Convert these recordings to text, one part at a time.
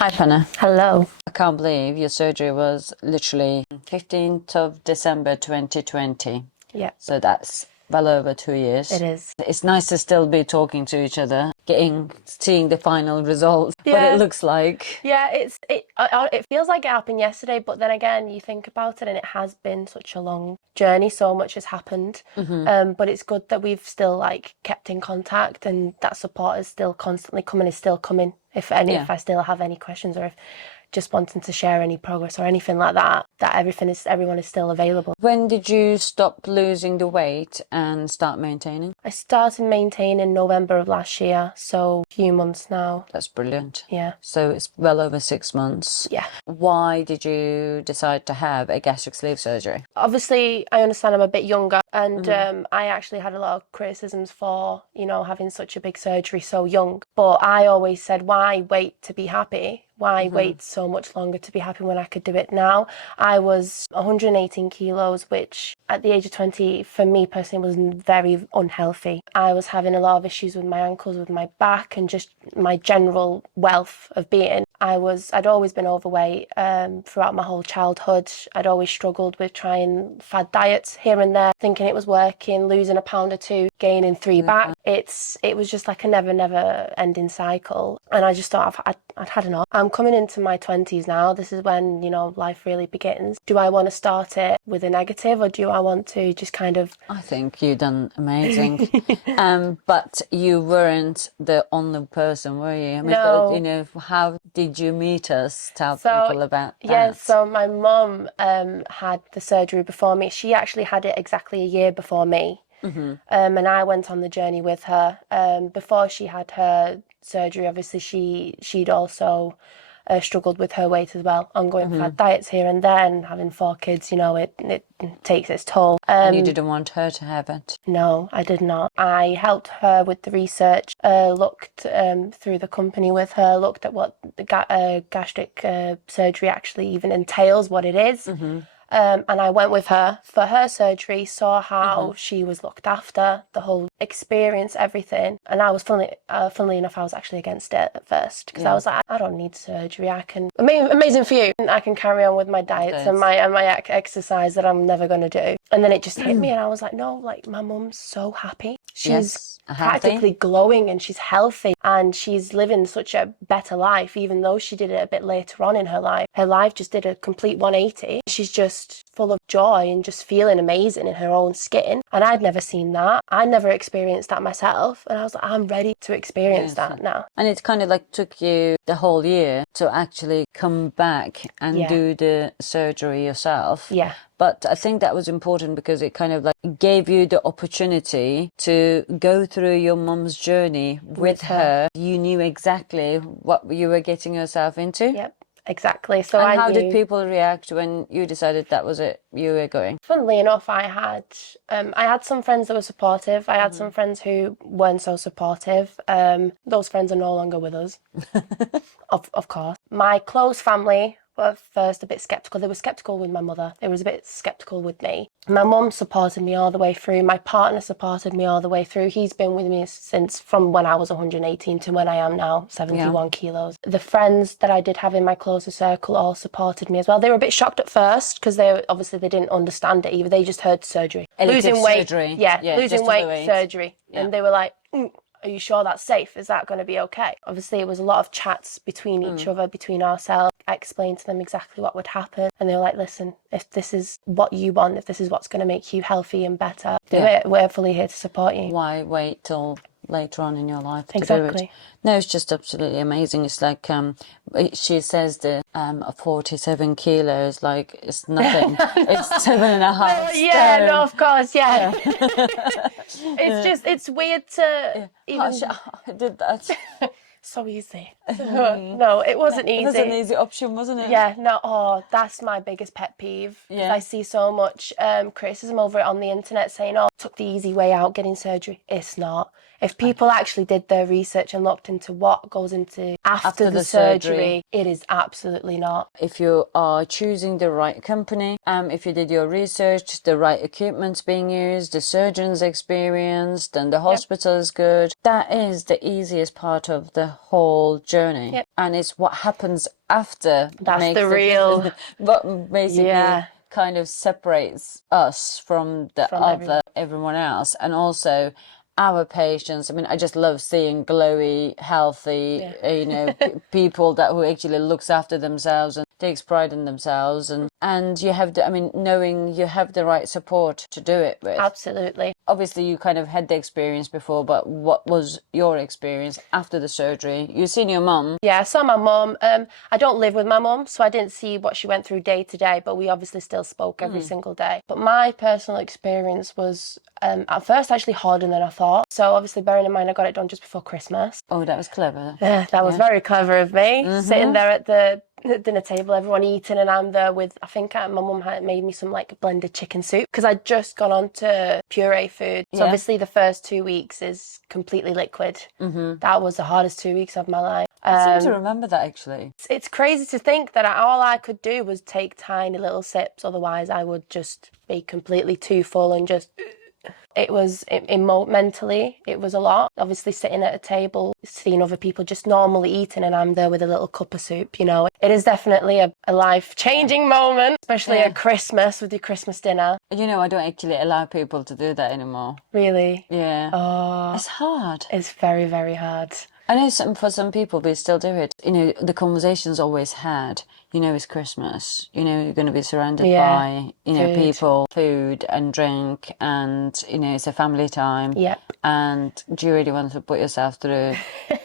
Hi, Panna. Hello. I can't believe your surgery was literally 15th of December 2020. Yeah, So that's well over 2 years. it is. It's nice to still be talking to each other, seeing the final results, what it Yeah, looks like. yeah. It feels like it happened yesterday, but then again, you think about it, and it has been such a long journey. So much has happened. But it's good that we've still kept in contact, and that support is still constantly coming. Is still coming. Yeah. If I still have any questions, or if just wanting to share any progress or anything like that, everyone is still available. When did you stop losing the weight and start maintaining? I started maintaining November of last year, so a few months now. That's brilliant. Yeah. So it's well over 6 months. Yeah. Why did you decide to have a gastric sleeve surgery? Obviously, I understand I'm a bit younger, and I actually had a lot of criticisms for, having such a big surgery so young. But I always said, why wait to be happy? Why wait so much longer to be happy when I could do it now? I was 118 kilos, which at the age of 20, for me personally, was very unhealthy. I was having a lot of issues with my ankles, with my back, and just my general wealth of being. I'd always been overweight throughout my whole childhood. I'd always struggled with trying fad diets here and there, thinking it was working, losing a pound or two, gaining 3 back. It was just like a never ending cycle. And I just thought I'd had enough. I'm coming into my 20s now. This is when, life really begins. Do I want to start it with a negative, or do I want to just kind of... I think you done amazing. But you weren't the only person, were you? I mean, No. how did you meet us? Tell people about that. Yeah, so my mum had the surgery before me. She actually had it exactly a year before me. And I went on the journey with her. Before she had her surgery, obviously she'd also struggled with her weight as well, ongoing fad diets here and there, and having 4 kids, it takes its toll. And you didn't want her to have it? No, I did not. I helped her with the research, looked through the company with her, looked at what the gastric surgery actually even entails, what it is. And I went with her for her surgery, saw how she was looked after, the whole experience, everything. And I was, funnily enough, I was actually against it at first, because I was like, I don't need surgery. Amazing for you. I can carry on with my diets and my exercise that I'm never going to do. And then it just hit me, and I was like, no, my mum's so happy. She's practically glowing, and she's healthy, and she's living such a better life, even though she did it a bit later on in her life. Her life just did a complete 180. She's just full of joy and just feeling amazing in her own skin. And I'd never seen that. I'd never experienced that myself. And I was like, I'm ready to experience that now. And it kind of took you the whole year to actually come back and do the surgery yourself. Yeah. But I think that was important because it kind of gave you the opportunity to go through your mum's journey with her. You knew exactly what you were getting yourself into. Yep. Exactly. So and how did people react when you decided that was it, you were going? Funnily enough, I had some friends that were supportive. I had some friends who weren't so supportive. Those friends are no longer with us, of course. My close family were first a bit sceptical. They were sceptical with my mother. They was a bit sceptical with me. My mum supported me all the way through. My partner supported me all the way through. He's been with me from when I was 118 to when I am now 71 kilos. The friends that I did have in my closer circle all supported me as well. They were a bit shocked at first because they didn't understand it either. They just heard surgery. Losing weight. Surgery. Yeah, losing weight, surgery. Yeah. And they were like, are you sure that's safe? Is that going to be okay? Obviously, it was a lot of chats between each other, between ourselves. I explained to them exactly what would happen. And they were like, listen, if this is what you want, if this is what's going to make you healthy and better, do it. We're fully here to support you. Why wait till later on in your life to do it? No, it's just absolutely amazing. It's like she says the 47 kilos, it's nothing. It's 7.5 stone. No, of course, yeah. It's weird to even... I did that. So easy. No, it wasn't easy. It was an easy option, wasn't it? Yeah, no, that's my biggest pet peeve. Yeah. I see so much criticism over it on the internet saying, took the easy way out, getting surgery. It's not. If people actually did their research and looked into what goes into after the surgery, it is absolutely not. If you are choosing the right company, if you did your research, the right equipment's being used, the surgeon's experienced, and the hospital is good, that is the easiest part of the whole journey. Yep. And it's what happens after That's makes the real... what basically Yeah. kind of separates us from the other everyone else, and also our patients. I mean, I just love seeing glowy, healthy, people that who actually looks after themselves and takes pride in themselves, and you have knowing you have the right support to do it with. Absolutely. Obviously, you kind of had the experience before, but what was your experience after the surgery? You've seen your mum. Yeah, I saw my mum. I don't live with my mum, so I didn't see what she went through day to day, but we obviously still spoke every single day. But my personal experience was at first actually harder than I thought. So obviously, bearing in mind I got it done just before Christmas. Oh, that was clever. That was very clever of me. Sitting there at the dinner table, everyone eating, and I'm there with, I think my mum had made me some like blended chicken soup because I'd just gone on to puree food. So obviously the first 2 weeks is completely liquid. That was the hardest 2 weeks of my life. I seem to remember that actually. It's crazy to think that all I could do was take tiny little sips, otherwise I would just be completely too full and just... It was, mentally, it was a lot. Obviously sitting at a table, seeing other people just normally eating, and I'm there with a little cup of soup, It is definitely a life-changing moment, especially at Christmas with your Christmas dinner. I don't actually allow people to do that anymore. Really? Yeah. Oh. It's hard. It's very, very hard. I know for some people, we still do it. The conversation's always had, it's Christmas. You're going to be surrounded by, people, food and drink, and, it's a family time. Yep. And do you really want to put yourself through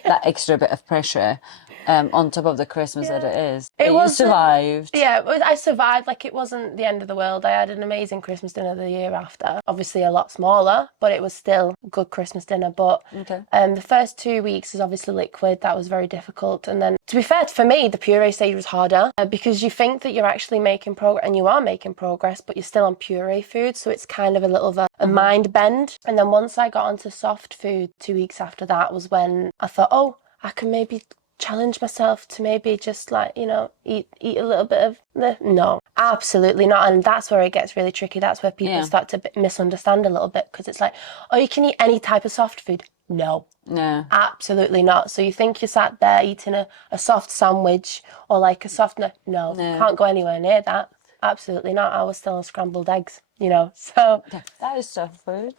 that extra bit of pressure on top of the Christmas that it is? You survived. Yeah, I survived. Like, it wasn't the end of the world. I had an amazing Christmas dinner the year after. Obviously a lot smaller, but it was still a good Christmas dinner. But the first 2 weeks is obviously liquid. That was very difficult. And then, to be fair, for me, the puree stage was harder because you think that you're actually making progress, and you are making progress, but you're still on puree food. So it's kind of a little of a mind bend. And then once I got onto soft food 2 weeks after that was when I thought, oh, I can maybe challenge myself to maybe just eat a little bit of no, absolutely not. And that's where it gets really tricky. That's where people start to misunderstand a little bit, because it's like, oh, you can eat any type of soft food. No, absolutely not. So you think you're sat there eating a soft sandwich or like a soft no, can't go anywhere near that. Absolutely not. I was still on scrambled eggs, so... That is soft food.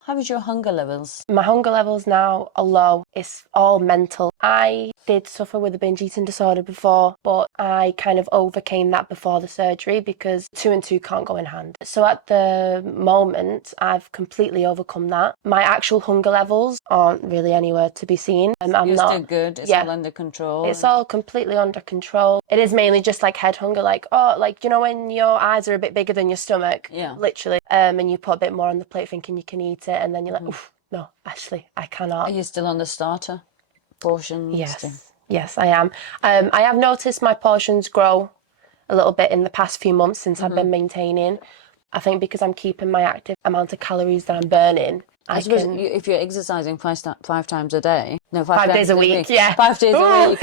How is your hunger levels? My hunger levels now are low. It's all mental. I did suffer with a binge eating disorder before, but I kind of overcame that before the surgery because 2 and 2 can't go in hand. So at the moment, I've completely overcome that. My actual hunger levels aren't really anywhere to be seen. You're still good. It's all under control. It's all completely under control. It is mainly just like head hunger, like, when your eyes are a bit bigger than your stomach, literally, and you put a bit more on the plate thinking you can eat it, and then you're like, oof, no, actually, I cannot. Are you still on the starter portions? Yes, I am. I have noticed my portions grow a little bit in the past few months since I've been maintaining. I think because I'm keeping my active amount of calories that I'm burning. I suppose if you're exercising five times a day, 5 days a week, 5 days a week.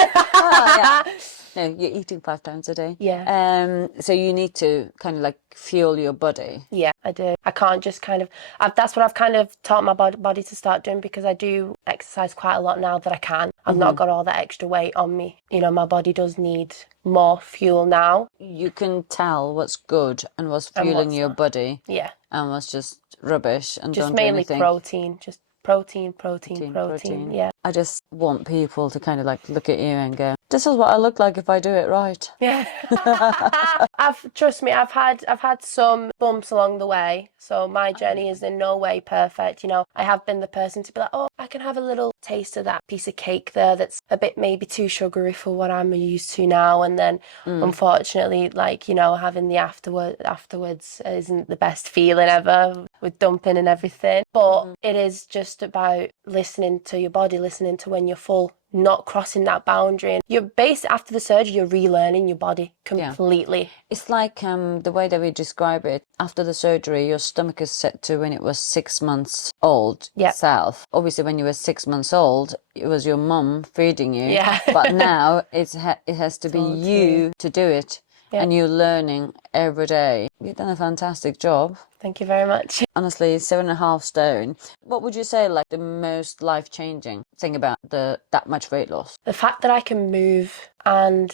No, you're eating 5 times a day. Yeah. So you need to kind of like fuel your body. Yeah, I do. I can't just kind of... that's what I've kind of taught my body to start doing, because I do exercise quite a lot now that I can. I've not got all that extra weight on me. My body does need more fuel now. You can tell what's good and what's fueling your body. Yeah. And what's just rubbish and just don't do anything. Mainly protein. Just protein. Yeah. I just want people to kind of like look at you and go, this is what I look like if I do it right. Yeah. Trust me, I've had some bumps along the way. So my journey is in no way perfect. I have been the person to be like, oh, I can have a little taste of that piece of cake there that's a bit maybe too sugary for what I'm used to now. And then unfortunately, having the afterwards isn't the best feeling ever with dumping and everything. But it is just about listening to your body, listening listening to when you're full, not crossing that boundary. And you're basically, after the surgery, you're relearning your body completely. It's like the way that we describe it. After the surgery, your stomach is set to when it was 6 months old itself. Obviously, when you were 6 months old, it was your mum feeding you. Yeah. But now it has to be you to do it. Yeah. And you're learning every day. You've done a fantastic job. Thank you very much. Honestly, 7.5 stone. What would you say, like, the most life-changing thing about that much weight loss? The fact that I can move and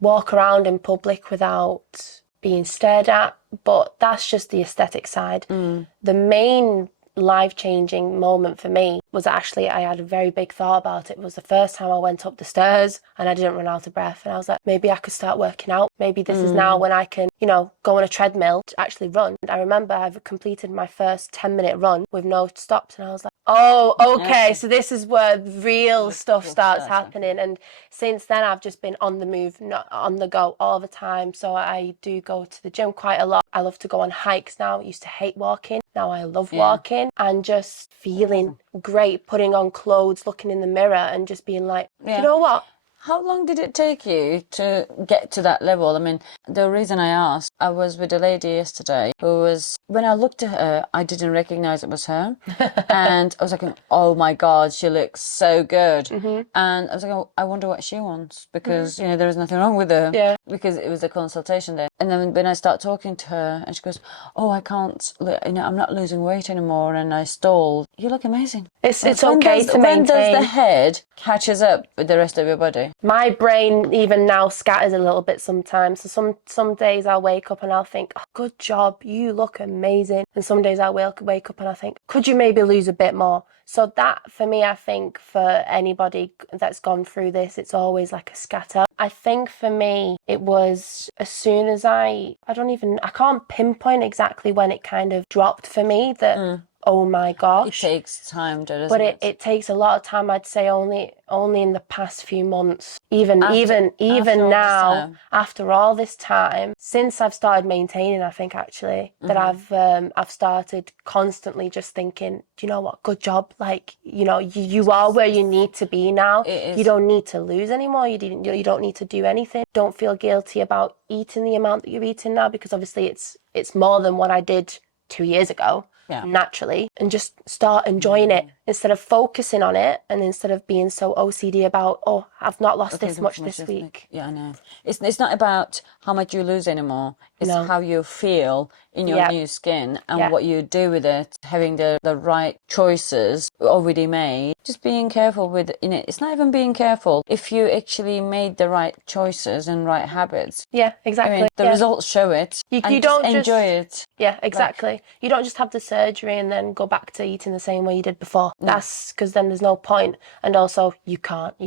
walk around in public without being stared at, but that's just the aesthetic side. The main life-changing moment for me was actually, I had a very big thought about it. It was the first time I went up the stairs and I didn't run out of breath, and I was like, maybe I could start working out. Maybe this is now when I can, you know, go on a treadmill to actually run. And I remember I've completed my first 10-minute run with no stops, and I was like, oh, okay, so this is where real stuff starts happening. And since then I've just been on the move, not on the go all the time. So I do go to the gym quite a lot. I love to go on hikes now. I used to hate walking. Now I love walking, and just feeling great, putting on clothes, looking in the mirror and just being like, you know what? How long did it take you to get to that level? I mean, the reason I asked, I was with a lady yesterday who was, when I looked at her, I didn't recognize it was her. And I was like, oh my God, she looks so good. And I was like, oh, I wonder what she wants, because, you know, there is nothing wrong with her. Yeah. Because it was a consultation there. And then when I start talking to her and she goes, oh, I can't, you know, I'm not losing weight anymore and I stalled. You look amazing. It's okay to maintain. When does the head catches up with the rest of your body? My brain even now scatters a little bit sometimes. So some days I'll wake up and I'll think, oh, good job, you look amazing. And some days I'll wake up and I think, could you maybe lose a bit more? So that, for me, I think for anybody that's gone through this, it's always like a scatter. I think for me, it was as soon as I can't pinpoint exactly when it kind of dropped for me that, oh my gosh. It takes time, doesn't but it? it takes a lot of time. I'd say only in the past few months, even now, after all this time, since I've started maintaining, I think actually that I've started constantly just thinking, do you know what, good job, like, you know, you are where you need to be now. You don't need to lose anymore. You don't need to do anything. Don't feel guilty about eating the amount that you're eating now, because obviously it's more than what I did 2 years ago. Naturally, and just start enjoying it instead of focusing on it, and instead of being so OCD about, oh, I've not lost this much this week. Yeah, I know. It's not about how much you lose anymore. It's how you feel in your new skin and what you do with it, having the right choices already made. Just being careful with, you know, it's not even being careful. If you actually made the right choices and right habits. Yeah, exactly. I mean, the results show it. You and don't just enjoy it. Yeah, exactly. You don't just have the surgery and then go back to eating the same way you did before. That's because then there's no point. And also, you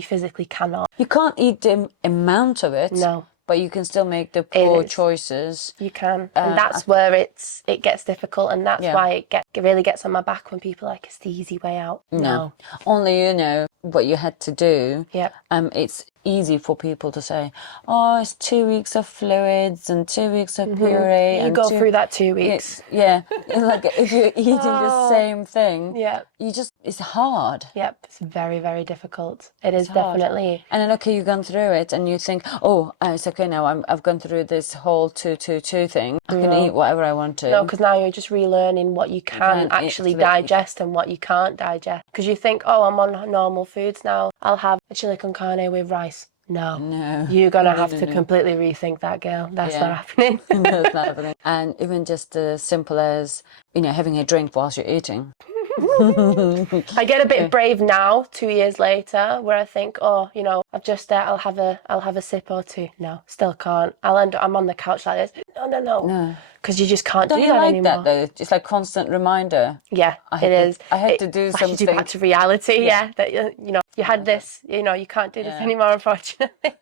physically cannot. You can't eat the amount of it. No. But you can still make the poor choices. You can. And that's where it gets difficult. And that's why it really gets on my back when people are like, it's the easy way out. No. Only you know what you had to do. Yeah. It's easy for people to say, oh, it's 2 weeks of fluids and 2 weeks of puree. You go through that 2 weeks. Like if you're eating the same thing, it's hard. Yep, it's very, very difficult. It is definitely. And then, okay, you've gone through it and you think, oh, it's okay now, I've gone through this whole 2-2-2 thing. I can eat whatever I want to. No, because now you're just relearning what you can actually digest and what you can't digest. Because you think, oh, I'm on normal foods now, I'll have a chili con carne with rice. No. You're going to have to completely rethink that, girl. That's not happening. That's not happening. And even just as simple as, you know, having a drink whilst you're eating. I get a bit brave now, 2 years later, where I think, oh, you know, I've just I'll have a sip or two. No, still can't. I'm on the couch like this. No. Because you just can't do that anymore. Don't you like that though? It's like constant reminder. Yeah, it is. I had to do something. You back to reality. Yeah, that you know you had this. You know you can't do this anymore, unfortunately.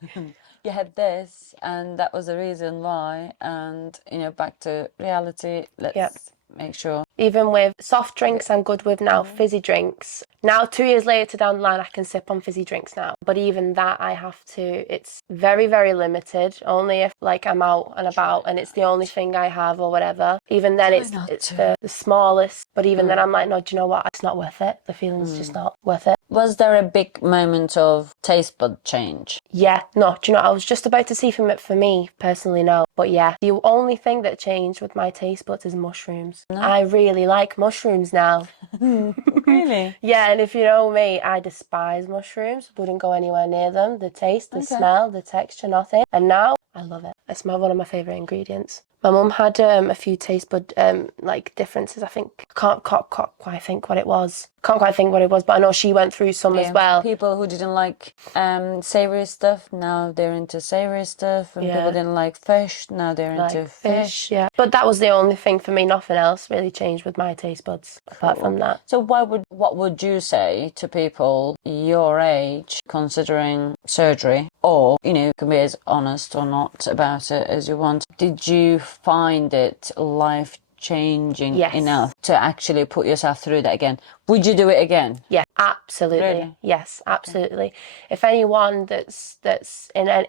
You had this, and that was the reason why. And you know, back to reality. Let's make sure. Even with soft drinks, I'm good with now. Fizzy drinks. Now, 2 years later down the line, I can sip on fizzy drinks now. But even that, I have to. It's very, very limited. Only if like I'm out and about and it's the only thing I have or whatever. Even then, it's the smallest. But even then, I'm like, no, do you know what? It's not worth it. The feeling's just not worth it. Was there a big moment of taste bud change? Yeah, no, do you know, I was just about to see from it for me personally, no. But yeah, the only thing that changed with my taste buds is mushrooms. No? I really like mushrooms now. Really? Yeah, and if you know me, I despise mushrooms. Wouldn't go anywhere near them. The taste, the smell, the texture, nothing. And now I love it. It's one of my favourite ingredients. My mum had a few taste bud like differences. I think can't quite think what it was. Can't quite think what it was, but I know she went through some as well. People who didn't like savory stuff, now they're into savory stuff, and people didn't like fish, now they're into fish. Yeah, but that was the only thing for me. Nothing else really changed with my taste buds apart from that. So what would you say to people your age considering surgery, or you can be as honest or not about it as you want? Did you find it life changing enough to actually put yourself through that again? Would you do it again? Yeah, absolutely. Really? Yes, absolutely. Okay. If anyone that's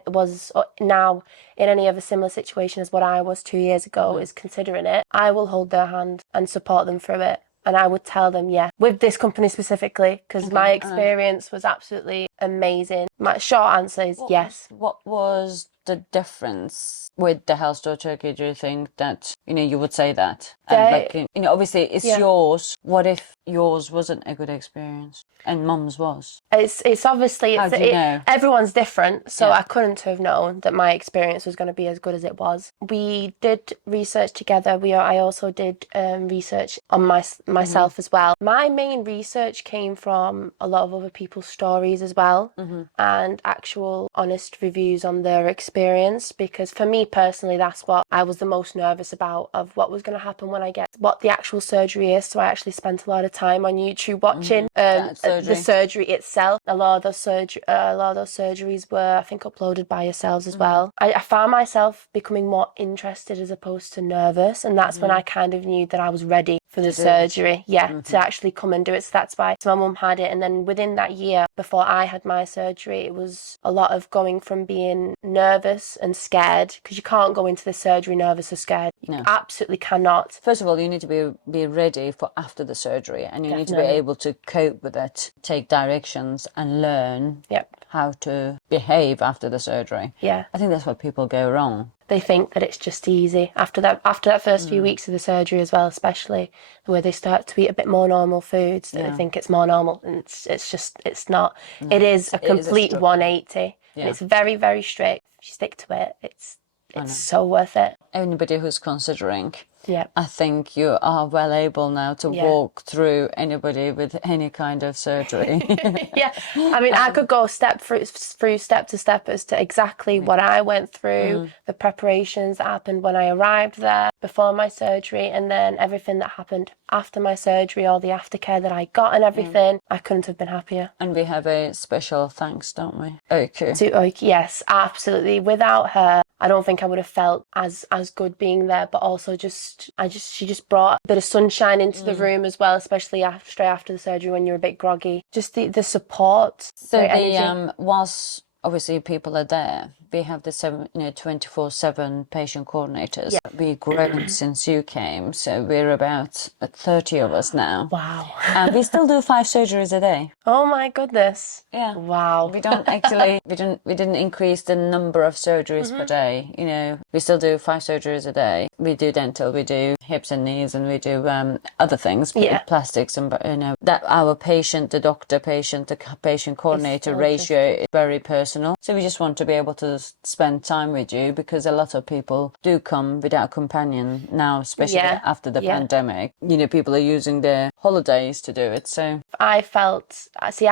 was now in any of a similar situation as what I was 2 years ago is considering it, I will hold their hand and support them through it. And I would tell them, with this company specifically, because my experience was absolutely amazing. My short answer is yes. What was the difference with the Health Store Turkey? Do you think that you would say that? And obviously it's yours. What if yours wasn't a good experience and Mum's was? It's obviously How do you know? Everyone's different, so I couldn't have known that my experience was going to be as good as it was. We did research together. I also did research on myself as well. My main research came from a lot of other people's stories as well, and actual honest reviews on their experience, because for me personally, that's what I was the most nervous about, of what was going to happen when I get what the actual surgery is. So I actually spent a lot of time on YouTube watching the surgery itself. A lot of those surgeries were, I think, uploaded by yourselves as well. I found myself becoming more interested as opposed to nervous, and that's when I kind of knew that I was ready for the surgery, to actually come and do it. So that's why my mum had it, and then within that year before I had my surgery, it was a lot of going from being nervous and scared, because you can't go into the surgery nervous or scared. You absolutely cannot. First of all, you need to be ready for after the surgery, and you need to be able to cope with it, take directions, and learn how to behave after the surgery. I think that's what people go wrong. They think that it's just easy after that first few weeks of the surgery as well, especially where they start to eat a bit more normal foods. They think it's more normal, and it's not. It is a complete 180. And it's very, very strict. If you stick to it, it's so worth it. Anybody who's considering, I think you are well able now to walk through anybody with any kind of surgery. I mean, I could go step to step as to exactly what I went through, the preparations that happened when I arrived there, before my surgery, and then everything that happened after my surgery, all the aftercare that I got and everything. I couldn't have been happier. And we have a special thanks, don't we? Okay. To Oik, yes, absolutely. Without her, I don't think I would have felt as good being there, but also she just brought a bit of sunshine into the room as well, especially straight after the surgery when you're a bit groggy. Just the support. So whilst obviously people are there, we have the 24/7 patient coordinators. We've grown since you came, so we're about 30 of us now. Wow. And we still do 5 surgeries a day. Oh my goodness. Yeah. Wow. We don't actually we didn't increase the number of surgeries per day. We still do 5 surgeries a day. We do dental, we do hips and knees, and we do other things, plastics, and that our the doctor patient, the patient coordinator ratio is very personal. So we just want to be able to spend time with you, because a lot of people do come without a companion now, especially after the pandemic. People are using their holidays to do it. So I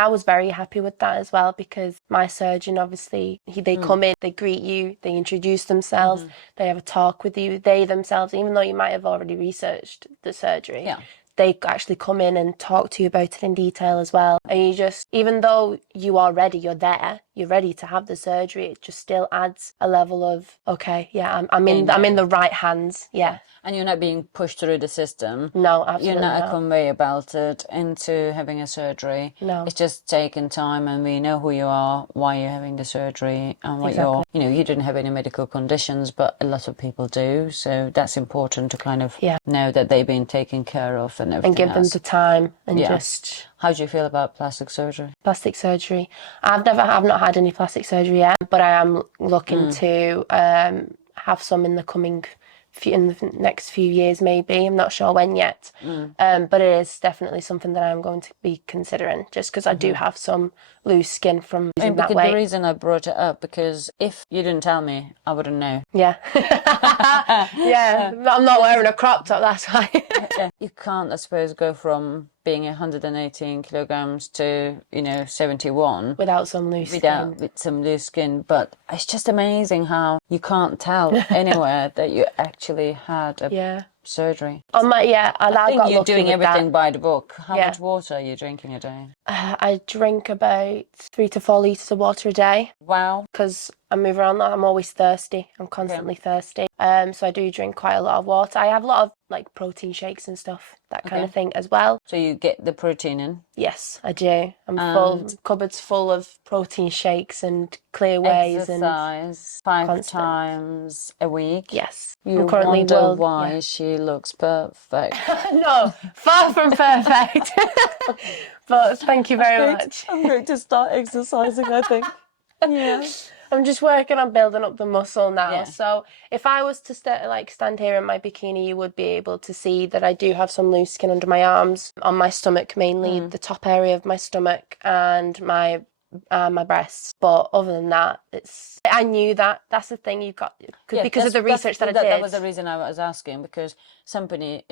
was very happy with that as well, because my surgeon, obviously, they come in, they greet you, they introduce themselves, they have a talk with you, they themselves, even though you might have already researched the surgery, they actually come in and talk to you about it in detail as well. And you just, even though you are ready, you're there, you're ready to have the surgery, it just still adds a level of, okay, yeah, I'm in the right hands. Yeah. And you're not being pushed through the system. No, absolutely You're not a not. conveyor belted into having a surgery. No. It's just taking time, and we know who you are, why you're having the surgery, and what Exactly. you didn't have any medical conditions, but a lot of people do. So that's important to kind of know that they've been taken care of and everything And give them else. the time and just... How do you feel about plastic surgery? Plastic surgery. I've not had any plastic surgery yet, but I am looking to have some in the next few years, maybe. I'm not sure when yet. But it is definitely something that I'm going to be considering, just because I do have some loose skin from losing that weight. The reason I brought it up, because if you didn't tell me, I wouldn't know. Yeah. Yeah. I'm not wearing a crop top, that's why. You can't, I suppose, go from being 118 kilograms to 71 without some loose skin. With some loose skin. But it's just amazing how you can't tell anywhere that you actually had a surgery. I think you're doing everything by the book. How much water are you drinking a day? I drink about 3 to 4 litres of water a day. Wow. Because I move around that, I'm always thirsty. I'm constantly thirsty. So I do drink quite a lot of water. I have a lot of like protein shakes and stuff, that kind of thing as well. So you get the protein in? Yes, I do. I'm full. Cupboards full of protein shakes and clear whey and exercise 5 times a week. Yes. You wonder why she looks perfect. No, far from perfect. But thank you very much. I'm going to start exercising, I think. Yeah. I'm just working on building up the muscle now. Yeah. So if I was to stand here in my bikini, you would be able to see that I do have some loose skin under my arms, on my stomach mainly, the top area of my stomach and my breasts. But other than that, I knew that. That's the thing you've got, because of the research that I did. That was the reason I was asking, because somebody,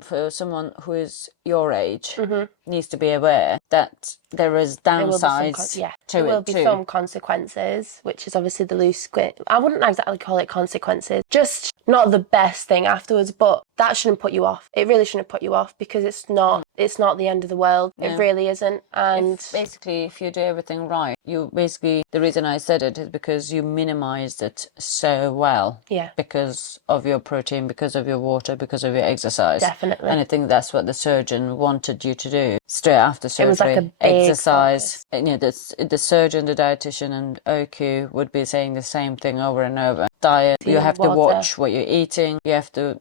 for someone who is your age, needs to be aware that there is downsides to it. There will be some consequences, which is obviously the loose skin. I wouldn't exactly call it consequences, just not the best thing afterwards, but that shouldn't put you off. It really shouldn't put you off, because it's not the end of the world. It really isn't. And if you do everything right, the reason I said it is because you minimized it so well. Yeah. Because of your protein, because of your water, because of your exercise. Definitely. And I think that's what the surgeon wanted you to do straight after surgery. It was like a big exercise. And, the surgeon, the dietitian, and OQ would be saying the same thing over and over. Diet. You have to watch what you're eating. You have to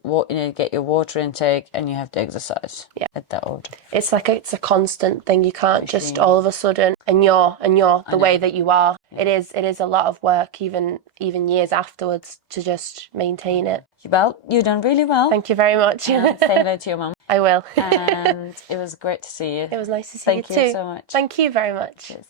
get your water intake, and you have to exercise. Yeah. At that order. It's a constant thing. You can't just all of a sudden and you're the way that you are. Yeah. It is a lot of work, even years afterwards, to just maintain it. Well, you've done really well. Thank you very much. Say hello to your mum. I will. And it was great to see you. It was nice to see you too. Thank you so much. Thank you very much. Cheers.